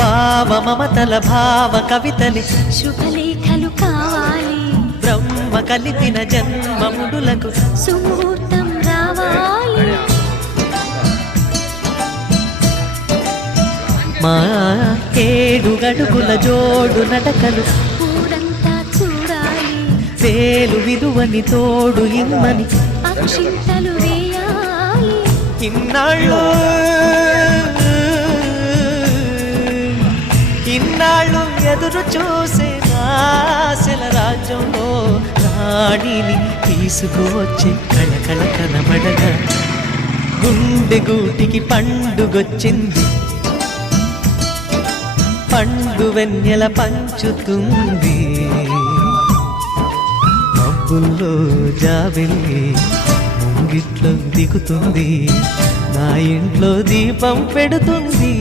భావ మమతల భావ కవితలి శుభలేఖలు కావాలి, బ్రహ్మ కలిపిన జన్మముడులకు సుముహూర్తం రావాలి. మా 7 గడుగుల జోడు నడకలు ఊరంతా చూడాలి, వేలు విలువని తోడు ఇమ్మని అక్షింతలు వేయాలి. ఇన్నాళ్ళు ఎదురు చూసే ఆశల రాజ్యంలో రాణిని తీసుకువచ్చే కళకళ కనబడగా గుండె గూటికి పండుగొచ్చింది, పండు వెన్నెల పంచుతుంది. మబ్బుల్లో జాబిల్లి ముంగిట్లో దిగుతుంది, నా ఇంట్లో దీపం పెడుతుంది.